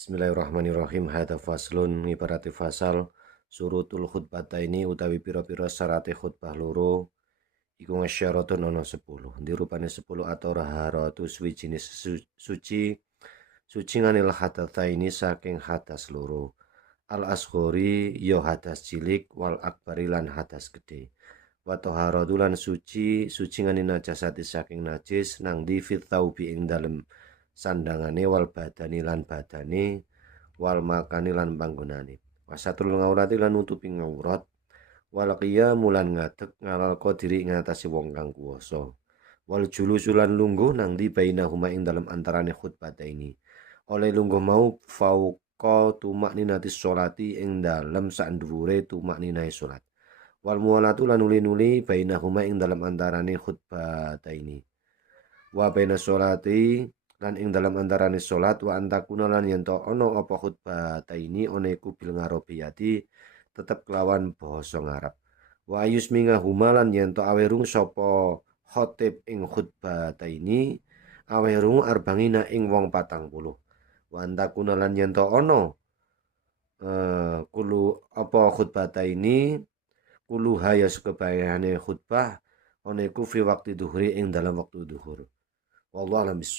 Bismillahirrahmanirrahim. Hadza faslun ibarati fasal surutul khutbataini utawi pira-pira syarate khutbah loro iku ngesyaratun ana 10. Dirupane 10 atau raharatu suwijine suci nganil hadatsaini saking hadas loro. Al asghori ya hadas cilik wal akbari lan hadas gede. Wa taharatu lan suci ngani najasati saking najis nang di fit taubi ing dalem sandangane wal badani lan badane wal makani lan panggonane. Wasatul ngaurati lan nutupi ngaurat wal qiyamu lan ngadeg ngalal qadiri ngatasi wong kang kuwasa. Wal julusu lan lungguh nang di bainahuma ing dalem antarane khutbataini. Oleh lungguh mau fauqa tumakninatis sholati ing dalem sak dhuwure tumakninai salat. Wal muwalatu lan nuli-nuli bainahuma ing dalem antarane khutbataini. Wa baina sholati lan ing dalam antarane salat wa antakuna lan yen to ana apa khutbataini ana iku bil ngarabiyati tetep kelawan basa ngarab. Wa ayusminga humalan yen to awerung sapa khatib ing khutbataini awerung arbangina ing wong 40. Wa antakuna lan yen to ana kulu apa khutbataini kulu haya sekebayane khutbah ana iku fi waqti dhuhri ing dalam waktu dhuhur. Wallahu a'lam bissawab.